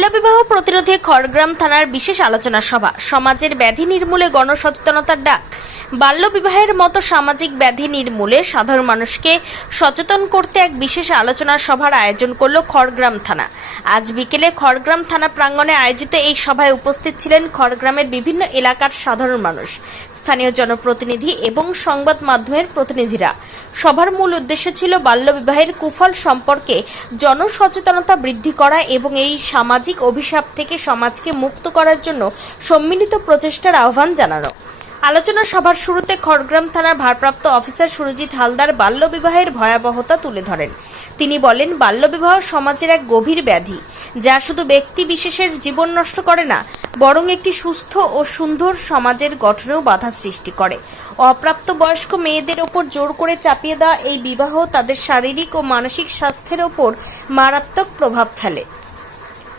বাল্যবিবাহ প্রতিরোধে খড়গ্রাম থানার বিশেষ আলোচনা সভা। সমাজের ব্যাধি নির্মূলে গণসচেতনতার ডাক। বাল্যবিবাহের মতো সামাজিক ব্যাধি নির্মূলে সাধারণ মানুষকে সচেতন করতে এক বিশেষ আলোচনা সভার আয়োজন করল খড়গ্রাম থানা। আজ বিকেলে খড়গ্রাম থানা প্রাঙ্গণে আয়োজিত এই সভায় উপস্থিত ছিলেন খড়গ্রামের বিভিন্ন এলাকার সাধারণ মানুষ, স্থানীয় জনপ্রতিনিধি এবং সংবাদ মাধ্যমের প্রতিনিধিরা। সভার মূল উদ্দেশ্য ছিল বাল্যবিবাহের কুফল সম্পর্কে জনসচেতনতা বৃদ্ধি করা এবং এই সামাজিক অভিশাপ থেকে সমাজকে মুক্ত করার জন্য সম্মিলিত প্রচেষ্টার আহ্বান জানানো। আলোচনা সভার শুরুতে খড়গ্রাম থানার ভারপ্রাপ্ত অফিসার সুরজিৎ হালদার বাল্যবিবাহের ভয়াবহতা তুলে ধরেন। তিনি বলেন, বাল্যবিবাহ সমাজের এক গভীর ব্যাধি, যা শুধু ব্যক্তি বিশেষের জীবন নষ্ট করে না, বরং একটি সুস্থ ও সুন্দর সমাজের গঠনেও বাধা সৃষ্টি করে। অপ্রাপ্ত বয়স্ক মেয়েদের ওপর জোর করে চাপিয়ে দেওয়া এই বিবাহ তাদের শারীরিক ও মানসিক স্বাস্থ্যের ওপর মারাত্মক প্রভাব ফেলে।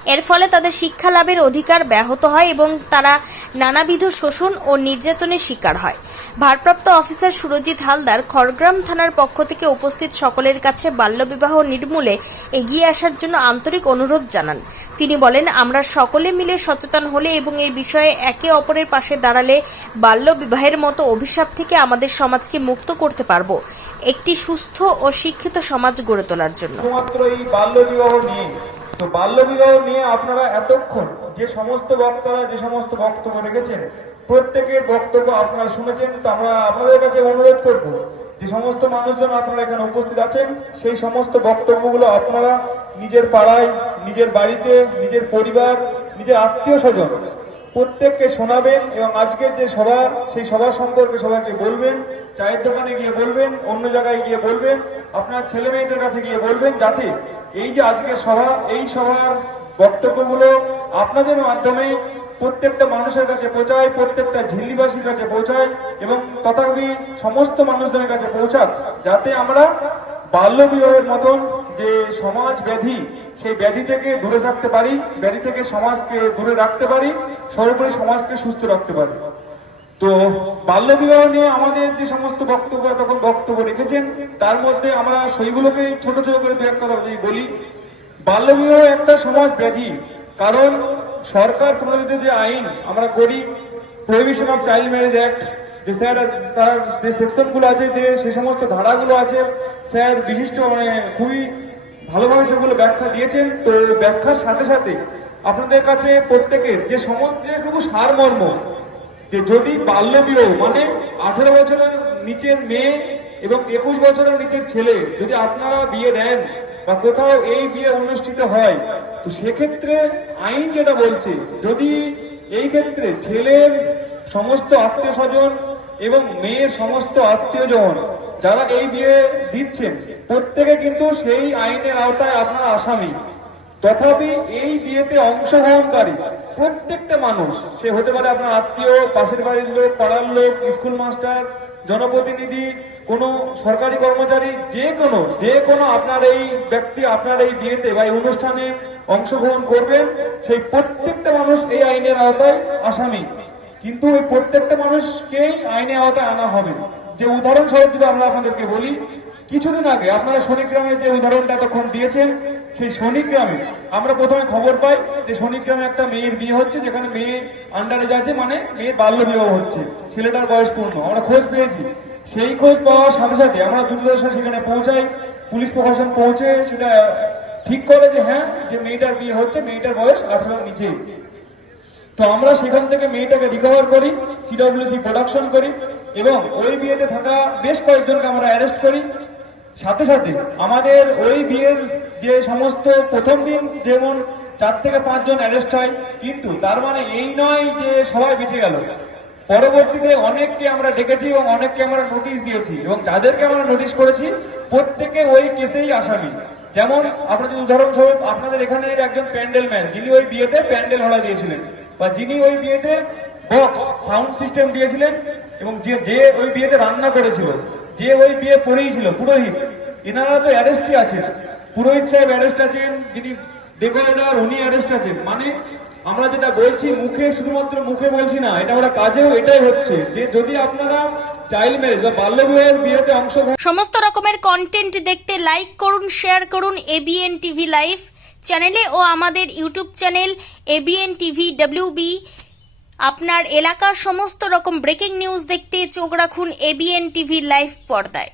এর ফলে তাদের শিক্ষা লাভের অধিকার ব্যাহত হয় এবং তারা নানাবিধ শোষণ ও নির্যাতনের শিকার হয়। ভারপ্রাপ্ত অফিসার সুরজিৎ হালদার খড়গ্রাম থানার পক্ষ থেকে উপস্থিত সকলের কাছে বাল্যবিবাহ নির্মূলে এগিয়ে আসার জন্য আন্তরিক অনুরোধ জানান। তিনি বলেন, আমরা সকলে মিলে সচেতন হলে এবং এই বিষয়ে একে অপরের পাশে দাঁড়ালে বাল্যবিবাহের মতো অভিশাপ থেকে আমাদের সমাজকে মুক্ত করতে পারব। একটি সুস্থ ও শিক্ষিত সমাজ গড়ে তোলার জন্য। তো বাল্যবিবাহ নিয়ে আপনারা এতক্ষণ যে সমস্ত বক্তারা, যে সমস্ত বক্তব্য রেখেছেন, প্রত্যেকের বক্তব্য আপনারা শুনেছেন, তো আমরা আপনাদের কাছে অনুরোধ করব যে সমস্ত মানুষজন আপনারা এখানে উপস্থিত আছেন, সেই সমস্ত বক্তব্যগুলো আপনারা নিজের পাড়ায়, নিজের বাড়িতে, নিজের পরিবার, নিজের আত্মীয় স্বজন প্রত্যেককে শোনাবেন এবং আজকের যে সভা, সেই সভা সম্পর্কে সবাইকে বলবেন, চায়ের দোকানে গিয়ে বলবেন, অন্য জায়গায় গিয়ে বলবেন, আপনার ছেলে মেয়েদের কাছে গিয়ে বলবেন, যাতে এই যে আজকের সভা, এই সভার বক্তব্যগুলো আপনাদের মাধ্যমে প্রত্যেকটা মানুষের কাছে পৌঁছায়, প্রত্যেকটা ঝিল্লিবাসীর কাছে পৌঁছায় এবং তথাপি সমস্ত মানুষদের কাছে পৌঁছাক, যাতে আমরা বাল্য বিবাহের মতন যে সমাজ ব্যাধি সেই ব্যাধি থেকে দূরে থাকতে পারি, ব্যাধি থেকে সমাজকে দূরে রাখতে পারি, সর্বোপরি সমাজকে সুস্থ রাখতে পারি। তো বাল্য বিবাহ নিয়ে আমাদের যে সমস্ত বক্তব্য তখন বক্তব্য রেখেছেন, তার মধ্যে আমরা সেইগুলোকে ছোট ছোট করে দু এক কথা যদি বলি বাল্য বিবাহ একটা সমাজ ব্যাধি, কারণ সরকার প্রণোদিত যে আইন, আমরা করি prohibition of child marriage act, যে স্যার, তার যে সেকশনগুলো আছে, যে সে সমস্ত ধারাগুলো আছে, স্যার, বিশিষ্ট মানে খুবই ভালোভাবে সেগুলো ব্যাখ্যা দিয়েছেন। তো ব্যাখ্যার সাথে সাথে আপনাদের কাছে প্রত্যেকের যে সমস্ত যেটুকু সারমর্ম, যে যদি বাল্য বিবাহ মানে আঠেরো বছরের নিচের মেয়ে এবং একুশ বছরের নিচের ছেলে যদি আপনারা বিয়ে দেন বা কোথাও এই বিয়ে অনুষ্ঠিত হয়, তো সেক্ষেত্রে আইন যেটা বলছে, যদি এই ক্ষেত্রে ছেলের সমস্ত আত্মীয় স্বজন এবং মেয়ের সমস্ত আত্মীয়জন যারা এই বিয়ে দিচ্ছেন, প্রত্যেকে কিন্তু সেই আইনের আওতায় আপনারা আসামি। তথাপি এই বিয়েতে অংশগ্রহণকারী প্রত্যেকটা মানুষ, সে হতে পারে আপনার আত্মীয়, পাশের বাড়ির লোক, পাড়ার লোক, স্কুল মাস্টার, জনপ্রতিনিধি, কোনো সরকারি কর্মচারী, যে কোনো যে কোনো আপনার এই ব্যক্তি আপনার এই বিয়েতে বা এই অনুষ্ঠানে অংশগ্রহণ করবেন সেই প্রত্যেকটা মানুষ এই আইনের আওতায় আসামি। কিন্তু এই প্রত্যেকটা মানুষকেই আইনের আওতায় আনা হবে। যে উদাহরণস্বরূপ যদি আমরা আপনাদেরকে বলি, কিছুদিন আগে আপনারা শনিগ্রামে যে উদাহরণটা তখন দিয়েছেন, সেই শনিগ্রামে আমরা প্রথমে খবর পাই যে শনিগ্রামে একটা মেয়ের বিয়ে হচ্ছে, যেখানে মেয়ে আন্ডারে যাচ্ছে মানে মেয়ের বাল্য বিবাহ হচ্ছে। ছেলেটার বয়স পূর্ণ, আমরা খোঁজ পেয়েছি। সেই খোঁজ পাওয়ার সাথে সাথে আমরা দ্রুতদর্শন সেখানে পৌঁছাই, পুলিশ প্রশাসন পৌঁছে সেটা ঠিক করে যে হ্যাঁ যে মেয়েটার বিয়ে হচ্ছে, মেয়েটার বয়স আঠারোর নিচে। তো আমরা সেখান থেকে মেয়েটাকে রিকভার করি সিডব্লিউসি প্রোডাকশন করি। এবং ওই বিয়েতে থাকা বেশ কয়েকজনকে আমরা অ্যারেস্ট করি। সাথে সাথে আমাদের ওই বিয়ের যে সমস্ত প্রথম দিন যেমন চার থেকে পাঁচজন অ্যারেস্ট হয়, কিন্তু তার মানে এই নয় যে সবাই বেঁচে গেল। পরবর্তীতে অনেককে আমরা ডেকেছি এবং অনেককে আমরা নোটিশ দিয়েছি এবং যাদেরকে আমরা নোটিশ করেছি, প্রত্যেকে ওই কেসেই আসামি। যেমন আপনার যদি উদাহরণস্বরূপ আপনাদের এখানে একজন প্যান্ডেল ম্যান যিনি ওই বিয়েতে প্যান্ডেল হলা দিয়েছিলেন, বা যিনি ওই বিয়েতে বক্স সাউন্ড সিস্টেম দিয়েছিলেন এবং যে যে ওই বিয়েতে রান্না করেছিল, যে ওই বিয়ে পড়েইছিল পুরোহিত, এনারা তো অ্যারেস্টই আছেন। পুরোহিত সাহেব অ্যারেস্ট আছেন, যিনি ডেকোরেটর উনি অ্যারেস্ট আছেন। মানে আমরা যেটা বলছি, মুখে শুধুমাত্র মুখে বলছি না, এটা আমরা কাজেও এটাই হচ্ছে, যে যদি আপনারা বা বাল্য বিবাহের সমস্ত রকমের কন্টেন্ট দেখতে লাইক করুন শেয়ার করুন এবিএন টিভি লাইভ চ্যানেলে ও আমাদের YouTube channel ABN TV WB আপনার এলাকার সমস্ত রকম ব্রেকিং নিউজ দেখতে চোখ রাখুন এবিএন টিভি লাইভ পর্দায়।